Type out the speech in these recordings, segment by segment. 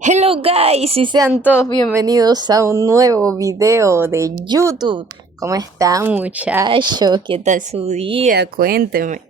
Hello guys y sean todos bienvenidos a un nuevo video de YouTube. ¿Cómo están muchachos? ¿Qué tal su día? Cuéntenme.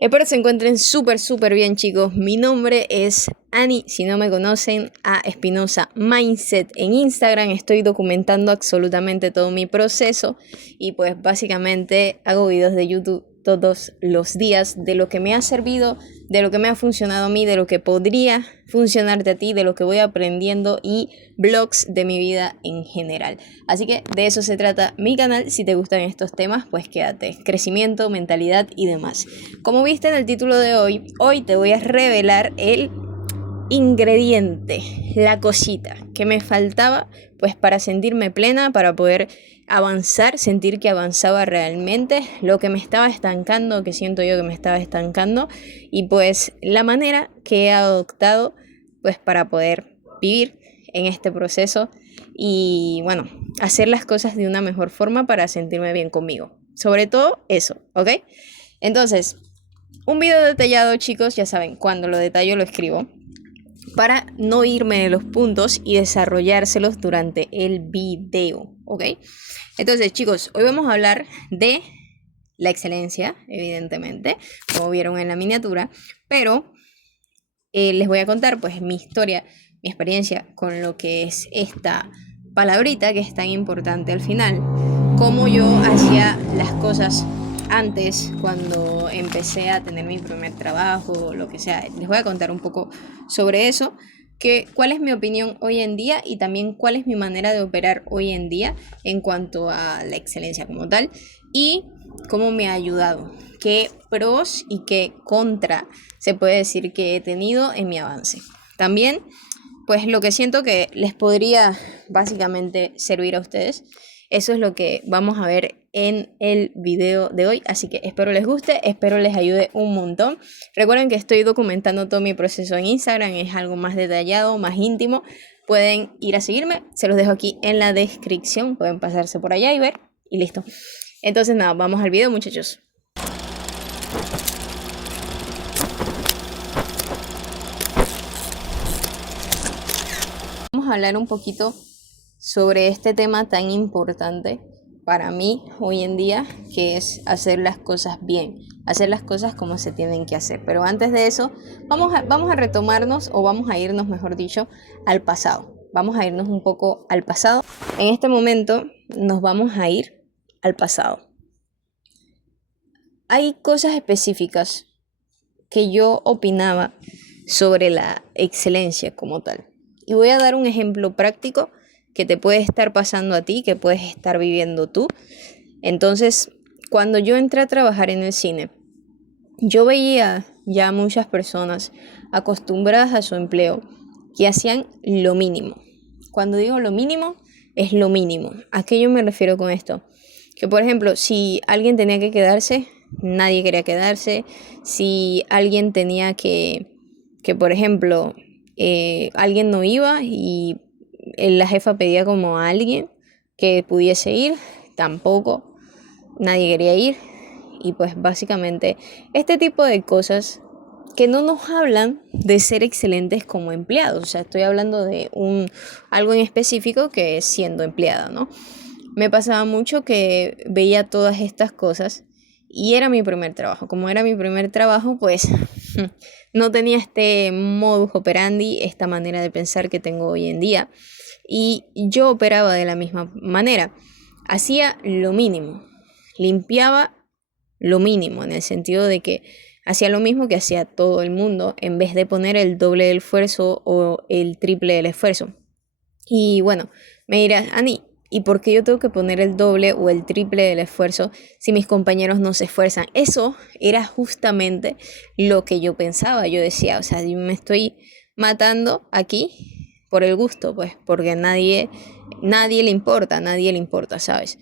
Espero se encuentren súper bien chicos. Mi nombre es Ani, si no me conocen, a Espinosa Mindset en Instagram. Estoy documentando absolutamente todo mi proceso y pues básicamente hago videos de YouTube todos los días de lo que me ha servido, de lo que me ha funcionado a mí, de lo que podría funcionarte a ti, de lo que voy aprendiendo y vlogs de mi vida en general. Así que de eso se trata mi canal. Si te gustan estos temas, pues quédate. Crecimiento, mentalidad y demás. Como viste en el título de hoy te voy a revelar el ingrediente, la cosita que me faltaba pues para sentirme plena, para poder avanzar, sentir que avanzaba realmente, lo que me estaba estancando, que siento yo que me estaba estancando, y pues la manera que he adoptado pues para poder vivir en este proceso y bueno, hacer las cosas de una mejor forma para sentirme bien conmigo. Sobre todo eso, ¿ok? Entonces, un video detallado, chicos, ya saben, cuando lo detallo lo escribo para no irme de los puntos y desarrollárselos durante el video, ¿ok? Entonces, chicos, hoy vamos a hablar de la excelencia, evidentemente, como vieron en la miniatura, pero les voy a contar pues mi historia, mi experiencia con lo que es esta palabrita que es tan importante al final, cómo yo hacía las cosas antes, cuando empecé a tener mi primer trabajo, lo que sea. Les voy a contar un poco sobre eso, cuál es mi opinión hoy en día y también cuál es mi manera de operar hoy en día en cuanto a la excelencia como tal y cómo me ha ayudado, qué pros y qué contra se puede decir que he tenido en mi avance. También, pues lo que siento que les podría básicamente servir a ustedes. Eso es lo que vamos a ver en el video de hoy, así que espero les guste, espero les ayude un montón. Recuerden que estoy documentando todo mi proceso en Instagram, es algo más detallado, más íntimo. Pueden ir a seguirme, se los dejo aquí en la descripción, pueden pasarse por allá y ver, y listo. Entonces nada, vamos al video muchachos. Vamos a hablar un poquito sobre este tema tan importante para mí hoy en día, que es hacer las cosas bien, hacer las cosas como se tienen que hacer. Pero antes de eso, vamos a retomarnos, o vamos a irnos, mejor dicho, al pasado. Vamos a irnos un poco al pasado. En este momento nos vamos a ir al pasado. Hay cosas específicas que yo opinaba sobre la excelencia como tal. Y voy a dar un ejemplo práctico que te puede estar pasando a ti, que puedes estar viviendo tú. Entonces, cuando yo entré a trabajar en el cine, yo veía ya muchas personas acostumbradas a su empleo que hacían lo mínimo. Cuando digo lo mínimo, es lo mínimo. ¿A qué yo me refiero con esto? Que, por ejemplo, si alguien tenía que quedarse, nadie quería quedarse. Si alguien tenía que por ejemplo, alguien no iba y la jefa pedía como a alguien que pudiese ir, tampoco, nadie quería ir. Y pues básicamente este tipo de cosas que no nos hablan de ser excelentes como empleados. O sea, estoy hablando de algo en específico que es siendo empleada, ¿no? Me pasaba mucho que veía todas estas cosas y era mi primer trabajo. Como era mi primer trabajo, pues no tenía este modus operandi, esta manera de pensar que tengo hoy en día. Y yo operaba de la misma manera. Hacía lo mínimo, limpiaba lo mínimo, en el sentido de que hacía lo mismo que hacía todo el mundo, en vez de poner el doble del esfuerzo o el triple del esfuerzo. Y bueno, me dirás, Ani, ¿y por qué yo tengo que poner el doble o el triple del esfuerzo si mis compañeros no se esfuerzan? Eso era justamente lo que yo pensaba. Yo decía, o sea, yo me estoy matando aquí por el gusto, pues, porque nadie le importa, ¿sabes?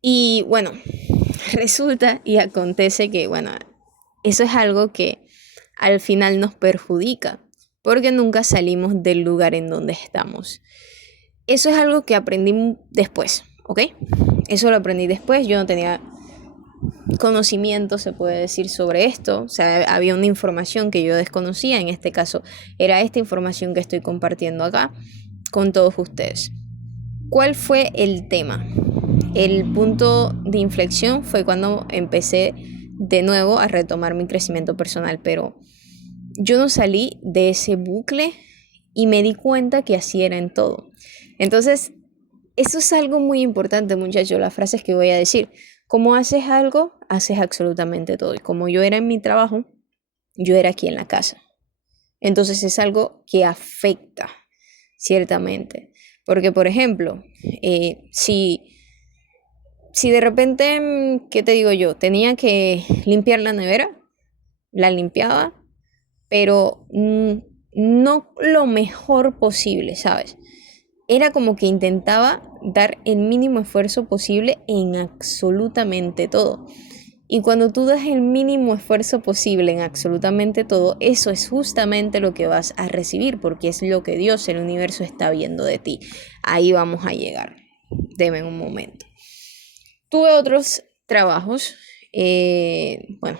Y bueno, resulta y acontece que, bueno, eso es algo que al final nos perjudica, porque nunca salimos del lugar en donde estamos. Eso es algo que aprendí después, ¿ok? Eso lo aprendí después, yo no tenía conocimiento, se puede decir, sobre esto. O sea, había una información que yo desconocía. En este caso, era esta información que estoy compartiendo acá con todos ustedes. ¿Cuál fue el tema? El punto de inflexión fue cuando empecé de nuevo a retomar mi crecimiento personal, pero yo no salí de ese bucle y me di cuenta que así era en todo. Entonces, eso es algo muy importante, muchachos, las frases que voy a decir. Como haces algo, haces absolutamente todo. Y como yo era en mi trabajo, yo era aquí en la casa. Entonces es algo que afecta, ciertamente. Porque, por ejemplo, si de repente, ¿qué te digo yo? Tenía que limpiar la nevera, la limpiaba, pero no lo mejor posible, ¿sabes? Era como que intentaba dar el mínimo esfuerzo posible en absolutamente todo. Y cuando tú das el mínimo esfuerzo posible en absolutamente todo, eso es justamente lo que vas a recibir, porque es lo que Dios, el universo, está viendo de ti. Ahí vamos a llegar. Deme un momento. Tuve otros trabajos. Bueno,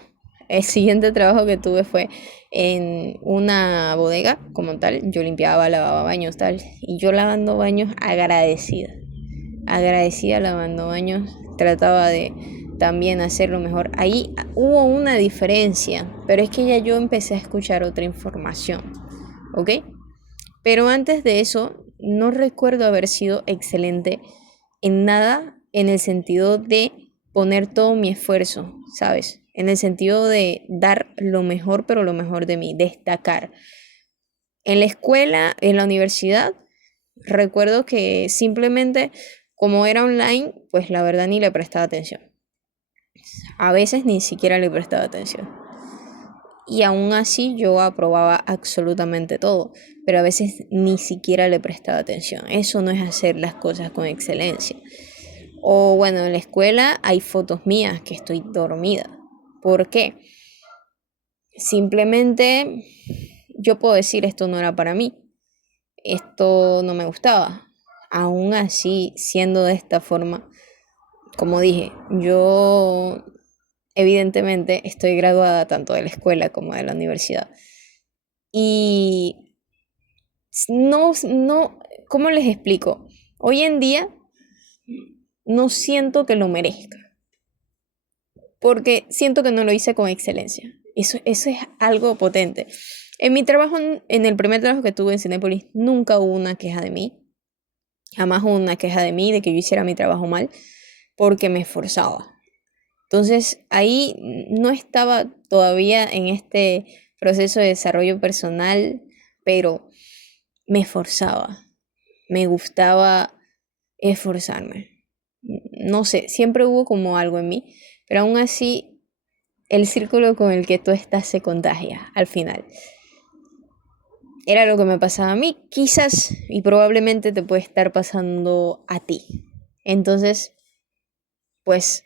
el siguiente trabajo que tuve fue en una bodega como tal. Yo limpiaba, lavaba baños, tal. Y yo lavando baños agradecida. Agradecida lavando baños. Trataba de también hacerlo mejor. Ahí hubo una diferencia, pero es que ya yo empecé a escuchar otra información. ¿Ok? Pero antes de eso, no recuerdo haber sido excelente en nada en el sentido de poner todo mi esfuerzo, ¿sabes? En el sentido de dar lo mejor, pero lo mejor de mí, destacar. En la escuela, en la universidad, recuerdo que simplemente como era online, pues la verdad ni le prestaba atención. A veces ni siquiera le prestaba atención. Y aún así yo aprobaba absolutamente todo, pero a veces ni siquiera le prestaba atención. Eso no es hacer las cosas con excelencia. O bueno, en la escuela hay fotos mías que estoy dormida. ¿Por qué? Simplemente yo puedo decir esto no era para mí, esto no me gustaba. Aún así, siendo de esta forma, como dije, yo evidentemente estoy graduada tanto de la escuela como de la universidad. Y no, ¿cómo les explico? Hoy en día no siento que lo merezca, porque siento que no lo hice con excelencia. Eso es algo potente. En mi trabajo, en el primer trabajo que tuve en Cinépolis, nunca hubo una queja de mí. Jamás hubo una queja de mí, de que yo hiciera mi trabajo mal, porque me esforzaba. Entonces, ahí no estaba todavía en este proceso de desarrollo personal, pero me esforzaba. Me gustaba esforzarme. No sé, siempre hubo como algo en mí, pero aún así el círculo con el que tú estás se contagia al final. Era lo que me pasaba a mí, quizás y probablemente te puede estar pasando a ti. Entonces, pues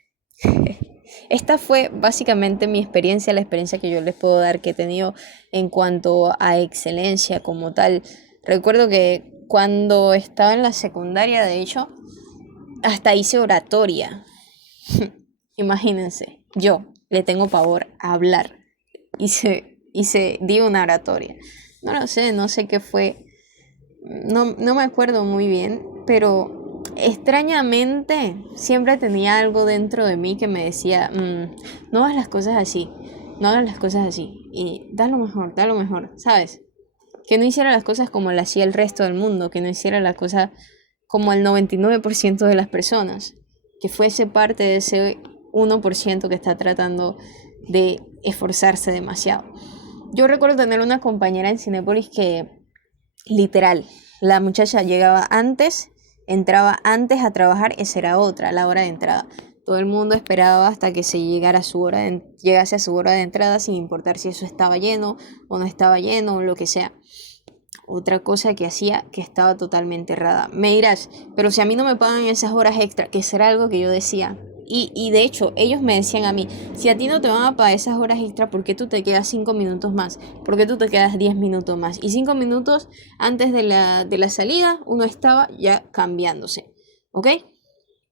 esta fue básicamente mi experiencia, la experiencia que yo les puedo dar que he tenido en cuanto a excelencia como tal. Recuerdo que cuando estaba en la secundaria, de hecho, hasta hice oratoria. Imagínense, yo le tengo pavor a hablar. Di una oratoria. No lo sé, no sé qué fue. No me acuerdo muy bien, pero extrañamente siempre tenía algo dentro de mí que me decía, no hagas las cosas así, no hagas las cosas así. Y da lo mejor, ¿sabes? Que no hiciera las cosas como las hacía el resto del mundo, que no hiciera las cosas como el 99% de las personas, que fuese parte de ese 1% que está tratando de esforzarse demasiado. Yo recuerdo tener una compañera en Cinépolis que, literal, la muchacha llegaba antes, entraba antes a trabajar, esa era otra, la hora de entrada. Todo el mundo esperaba hasta que se llegase a su hora de entrada, sin importar si eso estaba lleno o no estaba lleno o lo que sea. Otra cosa que hacía que estaba totalmente errada. Me dirás, pero si a mí no me pagan esas horas extra, que será algo que yo decía. Y de hecho, ellos me decían a mí, si a ti no te van a pagar esas horas extra, ¿por qué tú te quedas 5 minutos más? ¿Por qué tú te quedas 10 minutos más? Y 5 minutos antes de la salida, uno estaba ya cambiándose. ¿Ok?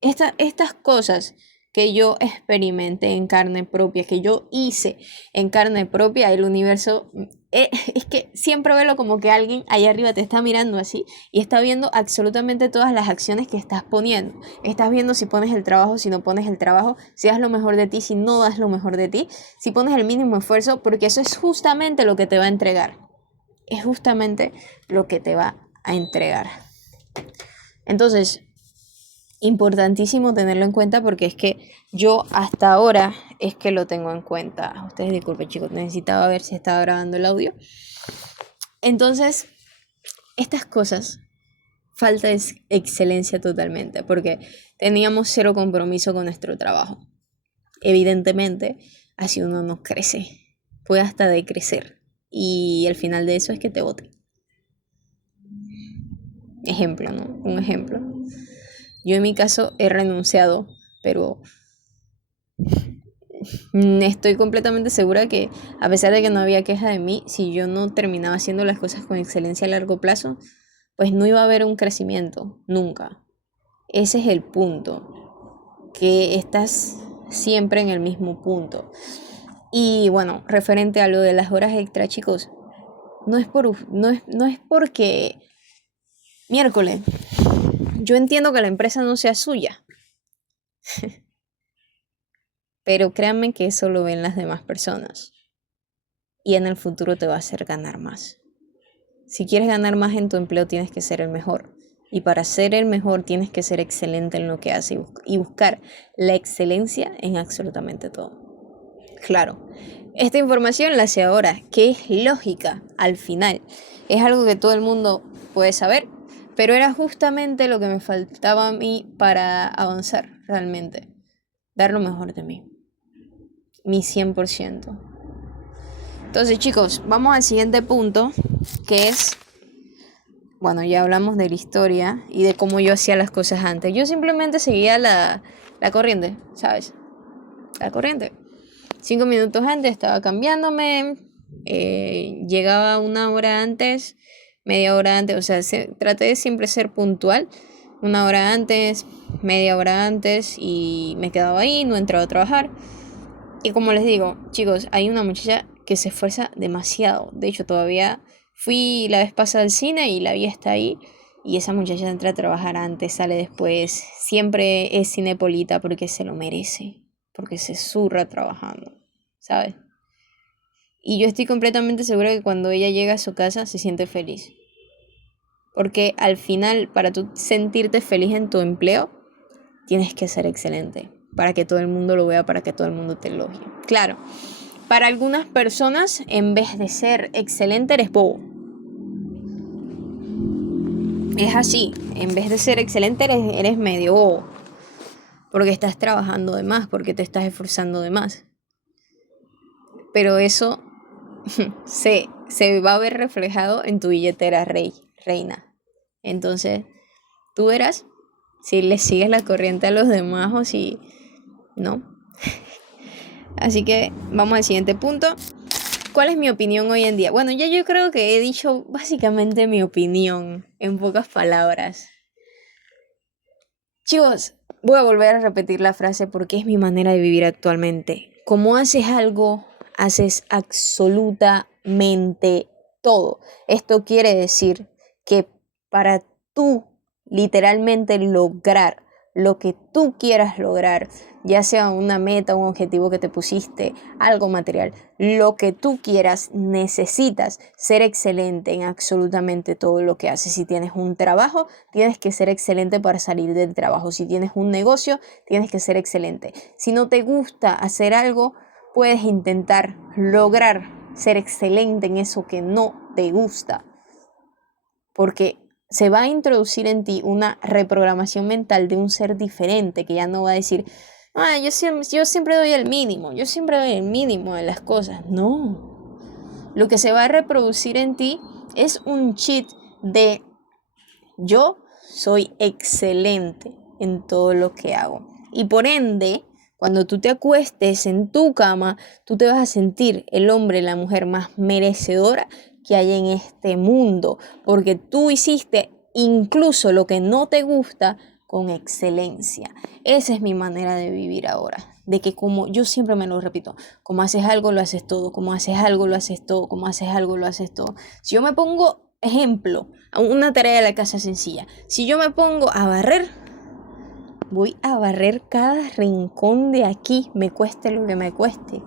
Estas cosas que yo experimenté en carne propia, que yo hice en carne propia, el universo, es que siempre veo como que alguien allá arriba te está mirando así y está viendo absolutamente todas las acciones que estás poniendo. Estás viendo si pones el trabajo, si no pones el trabajo, si das lo mejor de ti, si no das lo mejor de ti, si pones el mínimo esfuerzo, porque eso es justamente lo que te va a entregar. Es justamente lo que te va a entregar. Entonces, importantísimo tenerlo en cuenta porque es que yo hasta ahora es que lo tengo en cuenta. Ustedes disculpen, chicos, necesitaba ver si estaba grabando el audio. Entonces, estas cosas, falta de excelencia totalmente porque teníamos cero compromiso con nuestro trabajo. Evidentemente, así uno no crece, puede hasta decrecer y el final de eso es que te boten. Ejemplo, ¿no? Un ejemplo. Yo en mi caso he renunciado, pero estoy completamente segura que a pesar de que no había queja de mí, si yo no terminaba haciendo las cosas con excelencia a largo plazo, pues no iba a haber un crecimiento, nunca. Ese es el punto, que estás siempre en el mismo punto. Y bueno, referente a lo de las horas extra, chicos, no es porque miércoles, yo entiendo que la empresa no sea suya, pero créanme que eso lo ven las demás personas y en el futuro te va a hacer ganar más. Si quieres ganar más en tu empleo tienes que ser el mejor y para ser el mejor tienes que ser excelente en lo que haces y buscar la excelencia en absolutamente todo. Claro, esta información la sé ahora, que es lógica al final. Es algo que todo el mundo puede saber, pero era justamente lo que me faltaba a mí para avanzar realmente. Dar lo mejor de mí. Mi 100%. Entonces, chicos, vamos al siguiente punto, que es, bueno, ya hablamos de la historia y de cómo yo hacía las cosas antes. Yo simplemente seguía la corriente, ¿sabes? La corriente. 5 minutos antes estaba cambiándome, llegaba una hora antes, media hora antes, o sea, traté de siempre ser puntual, una hora antes, media hora antes y me quedaba ahí, no entraba a trabajar. Y como les digo, chicos, hay una muchacha que se esfuerza demasiado. De hecho, todavía fui la vez pasada al cine y la vi está ahí. Y esa muchacha entra a trabajar antes, sale después. Siempre es cinepolita porque se lo merece. Porque se zurra trabajando, ¿sabes? Y yo estoy completamente segura que cuando ella llega a su casa se siente feliz. Porque al final, para tú sentirte feliz en tu empleo, tienes que ser excelente. Para que todo el mundo lo vea, para que todo el mundo te elogie. Claro, para algunas personas, en vez de ser excelente, eres bobo. Es así, en vez de ser excelente, eres medio bobo. Porque estás trabajando de más, porque te estás esforzando de más. Pero eso se va a ver reflejado en tu billetera, reina. Entonces, tú verás si le sigues la corriente a los demás o si no. Así que vamos al siguiente punto. ¿Cuál es mi opinión hoy en día? Bueno, ya yo creo que he dicho básicamente mi opinión en pocas palabras. Chicos, voy a volver a repetir la frase porque es mi manera de vivir actualmente. Como haces algo, haces absolutamente todo. Esto quiere decir que para tú literalmente lograr lo que tú quieras lograr, ya sea una meta, un objetivo que te pusiste, algo material, lo que tú quieras, necesitas ser excelente en absolutamente todo lo que haces. Si tienes un trabajo, tienes que ser excelente para salir del trabajo. Si tienes un negocio, tienes que ser excelente. Si no te gusta hacer algo, puedes intentar lograr ser excelente en eso que no te gusta. Porque se va a introducir en ti una reprogramación mental de un ser diferente que ya no va a decir, yo siempre doy el mínimo, yo siempre doy el mínimo de las cosas. No. Lo que se va a reproducir en ti es un cheat de yo soy excelente en todo lo que hago. Y por ende, cuando tú te acuestes en tu cama, tú te vas a sentir el hombre, la mujer más merecedora que hay en este mundo, porque tú hiciste incluso lo que no te gusta con excelencia. Esa es mi manera de vivir ahora. De que como yo siempre me lo repito, como haces algo lo haces todo, como haces algo lo haces todo, como haces algo lo haces todo. Si yo me pongo, ejemplo, a una tarea de la casa sencilla, si yo me pongo a barrer, voy a barrer cada rincón de aquí, me cueste lo que me cueste.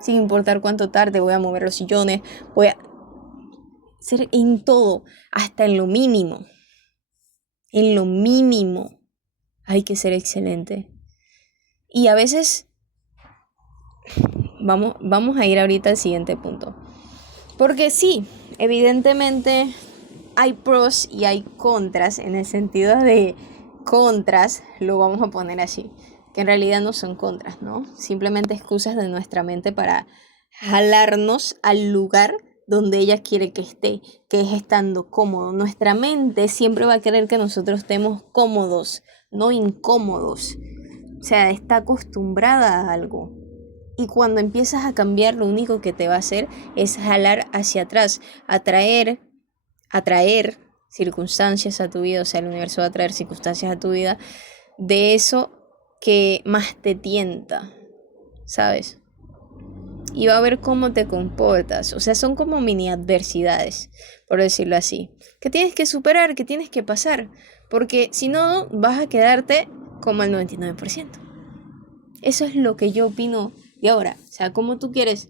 Sin importar cuánto tarde, voy a mover los sillones, voy a hacer en todo, hasta en lo mínimo. En lo mínimo hay que ser excelente. Y a veces, vamos a ir ahorita al siguiente punto. Porque sí, evidentemente hay pros y hay contras, en el sentido de contras, lo vamos a poner así, que en realidad no son contras, ¿no? Simplemente excusas de nuestra mente para jalarnos al lugar donde ella quiere que esté, que es estando cómodo. Nuestra mente siempre va a querer que nosotros estemos cómodos, no incómodos. O sea, está acostumbrada a algo. Y cuando empiezas a cambiar, lo único que te va a hacer es jalar hacia atrás, atraer circunstancias a tu vida, o sea, el universo va a traer circunstancias a tu vida de eso que más te tienta, ¿sabes? Y va a ver cómo te comportas, o sea, son como mini adversidades, por decirlo así, que tienes que superar, que tienes que pasar, porque si no, vas a quedarte como el 99%. Eso es lo que yo opino de ahora, o sea, ¿cómo tú quieres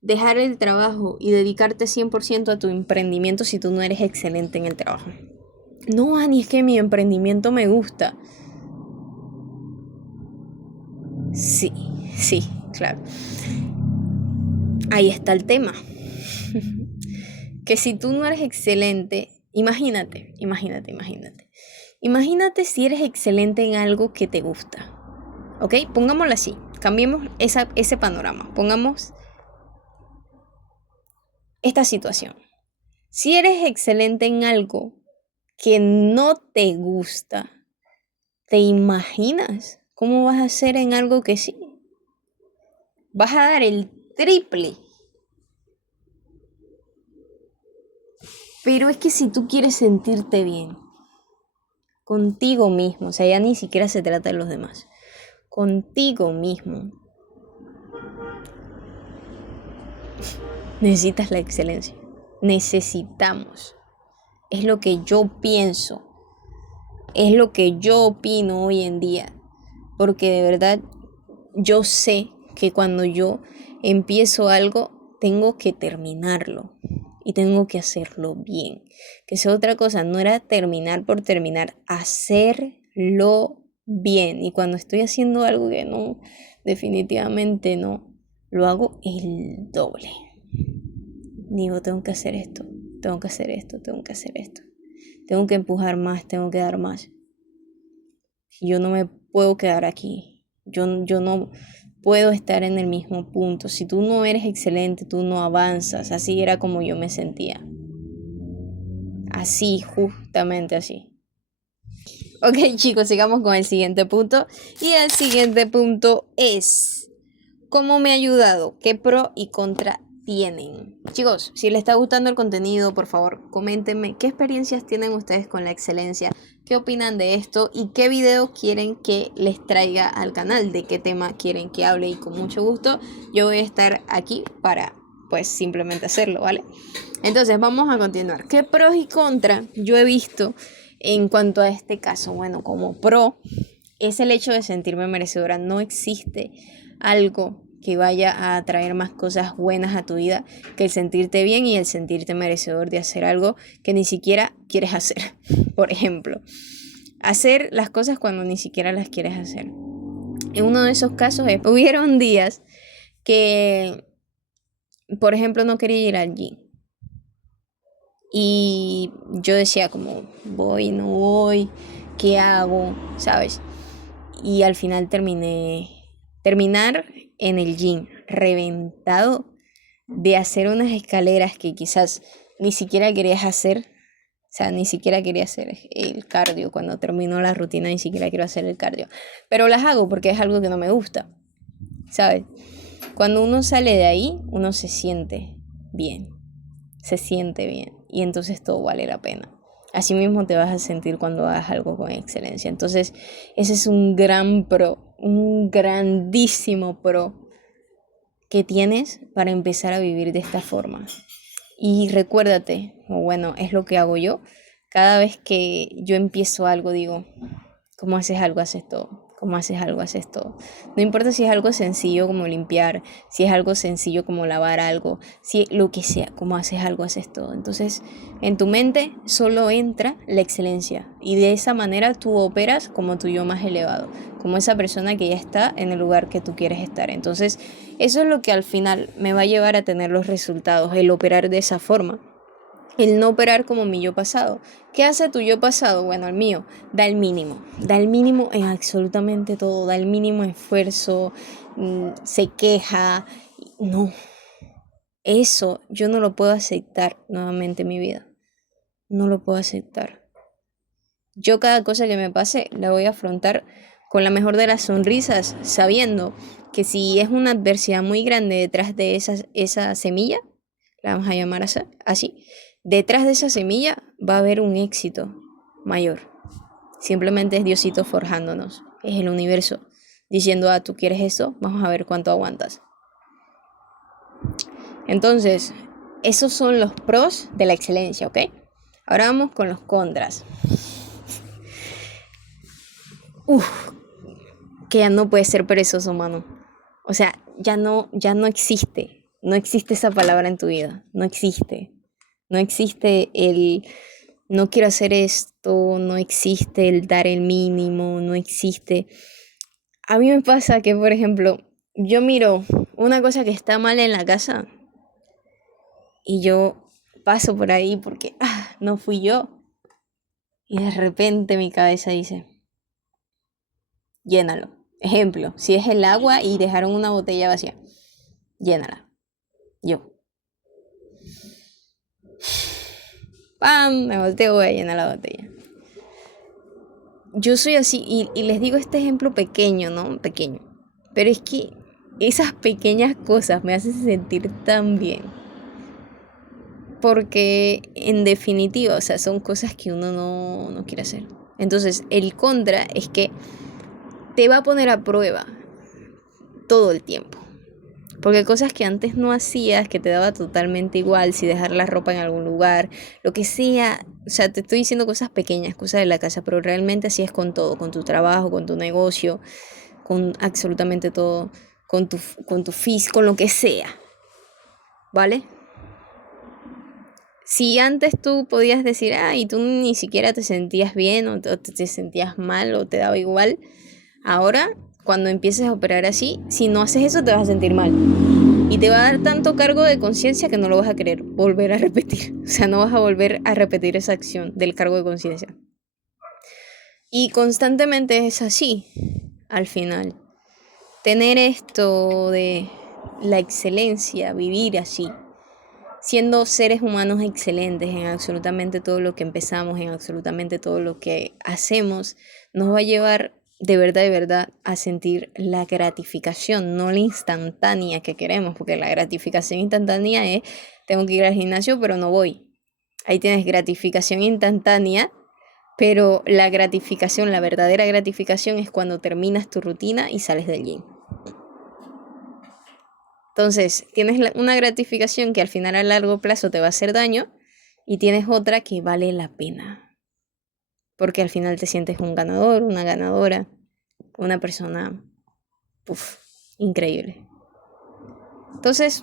dejar el trabajo y dedicarte 100% a tu emprendimiento si tú no eres excelente en el trabajo? No, Ani, es que mi emprendimiento me gusta. Sí, claro. Ahí está el tema. Que si tú no eres excelente, imagínate. Imagínate si eres excelente en algo que te gusta. ¿Ok? Pongámoslo así. Cambiemos ese panorama. Pongamos esta situación. Si eres excelente en algo que no te gusta, ¿te imaginas cómo vas a hacer en algo que sí? Vas a dar el triple. Pero es que si tú quieres sentirte bien contigo mismo, o sea, ya ni siquiera se trata de los demás, contigo mismo, necesitas la excelencia. Necesitamos. Es lo que yo pienso. Es lo que yo opino hoy en día. Porque de verdad yo sé que cuando yo empiezo algo, tengo que terminarlo. Y tengo que hacerlo bien. Que sea otra cosa, no era terminar por terminar, hacerlo bien. Y cuando estoy haciendo algo que no, definitivamente no, lo hago el doble. Digo, tengo que hacer esto, tengo que hacer esto, tengo que hacer esto. Tengo que empujar más, tengo que dar más. Yo no me puedo quedar aquí. Yo no puedo estar en el mismo punto. Si tú no eres excelente, tú no avanzas. Así era como yo me sentía. Así, justamente así. Ok, chicos, sigamos con el siguiente punto. Y el siguiente punto es ¿cómo me ha ayudado? ¿Qué pro y contra tienen? Chicos, si les está gustando el contenido, por favor, coméntenme qué experiencias tienen ustedes con la excelencia, qué opinan de esto y qué video quieren que les traiga al canal, de qué tema quieren que hable, y con mucho gusto yo voy a estar aquí para pues simplemente hacerlo, ¿vale? Entonces vamos a continuar. ¿Qué pros y contras yo he visto en cuanto a este caso? Bueno, como pro es el hecho de sentirme merecedora. No existe algo que vaya a traer más cosas buenas a tu vida que el sentirte bien y el sentirte merecedor de hacer algo que ni siquiera quieres hacer. Por ejemplo, hacer las cosas cuando ni siquiera las quieres hacer. En uno de esos casos hubieron días que, por ejemplo, no quería ir al gym. Y yo decía como, voy, no voy, ¿qué hago? ¿Sabes? Y al final terminar en el gym reventado de hacer unas escaleras que quizás ni siquiera querías hacer. O sea, ni siquiera quería hacer el cardio. Cuando termino la rutina ni siquiera quiero hacer el cardio. Pero las hago porque es algo que no me gusta. ¿Sabes? Cuando uno sale de ahí, uno se siente bien. Se siente bien. Y entonces todo vale la pena. Así mismo te vas a sentir cuando hagas algo con excelencia. Entonces, ese es un gran pro, un grandísimo pro que tienes para empezar a vivir de esta forma. Y recuérdate, o bueno, es lo que hago yo, cada vez que yo empiezo algo, digo, ¿cómo haces algo? Haces todo. ¿Cómo haces algo? Haces todo. No importa si es algo sencillo como limpiar, si es algo sencillo como lavar algo, si lo que sea, cómo haces algo, haces todo. Entonces, en tu mente solo entra la excelencia y de esa manera tú operas como tu yo más elevado, como esa persona que ya está en el lugar que tú quieres estar. Entonces, eso es lo que al final me va a llevar a tener los resultados, el operar de esa forma. El no operar como mi yo pasado. ¿Qué hace tu yo pasado? Bueno, el mío da el mínimo en absolutamente todo, da el mínimo esfuerzo, se queja. No, eso yo no lo puedo aceptar nuevamente en mi vida. No lo puedo aceptar. Yo cada cosa que me pase la voy a afrontar con la mejor de las sonrisas, sabiendo que si es una adversidad muy grande detrás de esa semilla, la vamos a llamar así, detrás de esa semilla va a haber un éxito mayor. Simplemente es Diosito forjándonos, es el universo diciendo, tú quieres esto, vamos a ver cuánto aguantas. Entonces, esos son los pros de la excelencia, ¿ok? Ahora vamos con los contras. Que ya no puedes ser perezoso, mano. O sea, ya no existe. No existe esa palabra en tu vida. No existe. No existe el no quiero hacer esto, no existe el dar el mínimo, no existe. A mí me pasa que, por ejemplo, yo miro una cosa que está mal en la casa y yo paso por ahí porque no fui yo. Y de repente mi cabeza dice, llénalo. Ejemplo, si es el agua y dejaron una botella vacía, llénala. Yo, ¡pam! Me volteo, voy a llenar la botella. Yo soy así y les digo este ejemplo pequeño, ¿no? Pequeño. Pero es que esas pequeñas cosas me hacen sentir tan bien. Porque en definitiva, o sea, son cosas que uno no quiere hacer. Entonces, el contra es que te va a poner a prueba todo el tiempo. Porque cosas que antes no hacías, que te daba totalmente igual, si dejar la ropa en algún lugar, lo que sea, o sea, te estoy diciendo cosas pequeñas, cosas de la casa, pero realmente así es con todo, con tu trabajo, con tu negocio, con absolutamente todo, con tu físico, con lo que sea, ¿vale? Si antes tú podías decir, y tú ni siquiera te sentías bien o te sentías mal o te daba igual, ahora cuando empieces a operar así, si no haces eso te vas a sentir mal. Y te va a dar tanto cargo de conciencia que no lo vas a querer volver a repetir. O sea, no vas a volver a repetir esa acción del cargo de conciencia. Y constantemente es así, al final. Tener esto de la excelencia, vivir así, siendo seres humanos excelentes en absolutamente todo lo que empezamos, en absolutamente todo lo que hacemos, nos va a llevar de verdad, a sentir la gratificación, no la instantánea que queremos, porque la gratificación instantánea es, tengo que ir al gimnasio, pero no voy. Ahí tienes gratificación instantánea, pero la gratificación, la verdadera gratificación es cuando terminas tu rutina y sales del gym. Entonces, tienes una gratificación que al final a largo plazo te va a hacer daño y tienes otra que vale la pena. Porque al final te sientes un ganador, una ganadora, una persona increíble. Entonces,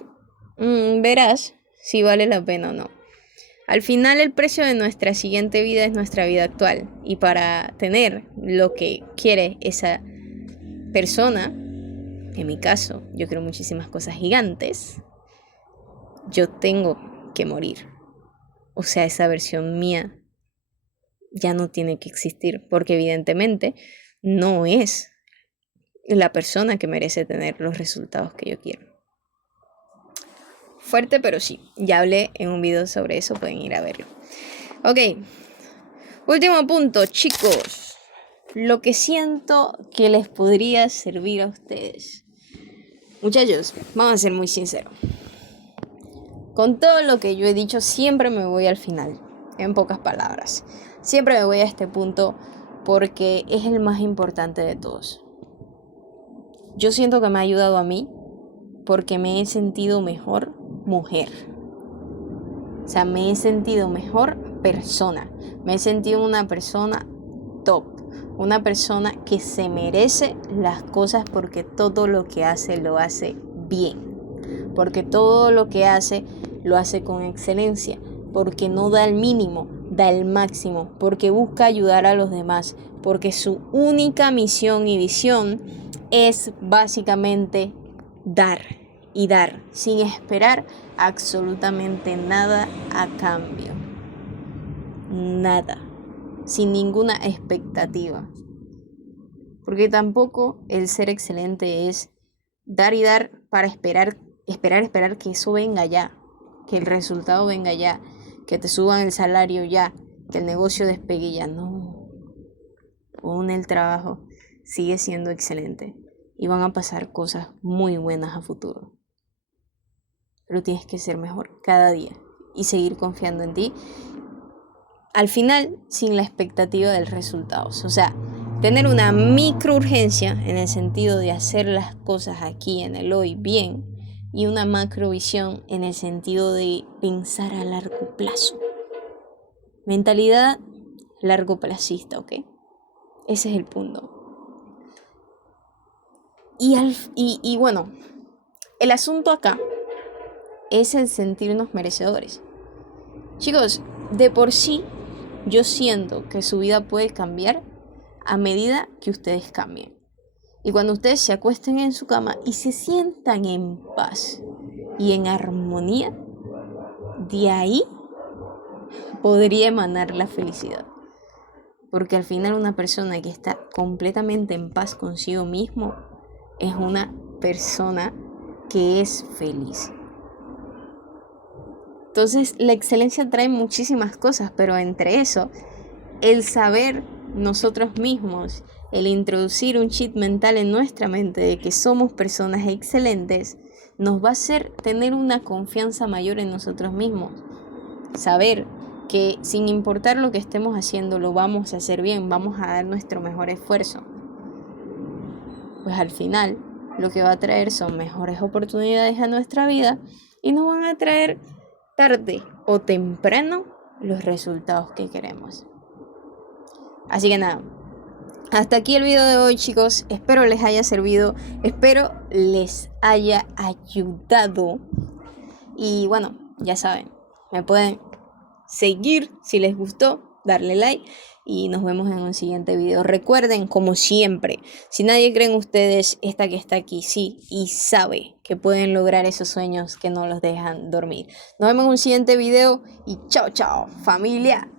verás si vale la pena o no. Al final el precio de nuestra siguiente vida es nuestra vida actual. Y para tener lo que quiere esa persona, en mi caso, yo quiero muchísimas cosas gigantes, yo tengo que morir. O sea, esa versión mía ya no tiene que existir, porque evidentemente no es la persona que merece tener los resultados que yo quiero. Fuerte, pero sí, ya hablé en un video sobre eso, pueden ir a verlo. Ok, último punto, chicos. Lo que siento que les podría servir a ustedes. Muchachos, vamos a ser muy sinceros. Con todo lo que yo he dicho, siempre me voy al final. en pocas palabras. Siempre me voy a este punto porque es el más importante de todos. Yo siento que me ha ayudado a mí porque me he sentido mejor mujer. O sea, me he sentido mejor persona. Me he sentido una persona top. Una persona que se merece las cosas porque todo lo que hace lo hace bien. Porque todo lo que hace lo hace con excelencia. Porque no da el mínimo, da el máximo. Porque busca ayudar a los demás. Porque su única misión y visión es básicamente dar y dar sin esperar absolutamente nada a cambio. Nada. Sin ninguna expectativa. Porque tampoco el ser excelente es dar y dar para esperar que eso venga ya, que el resultado venga ya, que te suban el salario ya, que el negocio despegue ya. No. Aún el trabajo sigue siendo excelente y van a pasar cosas muy buenas a futuro. Pero tienes que ser mejor cada día y seguir confiando en ti. Al final, sin la expectativa del resultado. O sea, tener una micro urgencia en el sentido de hacer las cosas aquí en el hoy bien y una macrovisión en el sentido de pensar a largo plazo. Mentalidad largoplacista, ¿ok? Ese es el punto. Y bueno, el asunto acá es el sentirnos merecedores. Chicos, de por sí, yo siento que su vida puede cambiar a medida que ustedes cambien. Y cuando ustedes se acuesten en su cama y se sientan en paz y en armonía, de ahí podría emanar la felicidad. Porque al final una persona que está completamente en paz consigo mismo es una persona que es feliz. Entonces la excelencia trae muchísimas cosas, pero entre eso, el saber nosotros mismos, el introducir un chip mental en nuestra mente de que somos personas excelentes, nos va a hacer tener una confianza mayor en nosotros mismos. Saber que sin importar lo que estemos haciendo, lo vamos a hacer bien, vamos a dar nuestro mejor esfuerzo. Pues al final, lo que va a traer son mejores oportunidades a nuestra vida y nos van a traer tarde o temprano los resultados que queremos. Así que nada, hasta aquí el video de hoy, chicos. Espero les haya servido, espero les haya ayudado. Y bueno, ya saben, me pueden seguir si les gustó, darle like y nos vemos en un siguiente video. Recuerden, como siempre, si nadie cree en ustedes, esta que está aquí sí y sabe que pueden lograr esos sueños que no los dejan dormir. Nos vemos en un siguiente video y chao, chao, familia.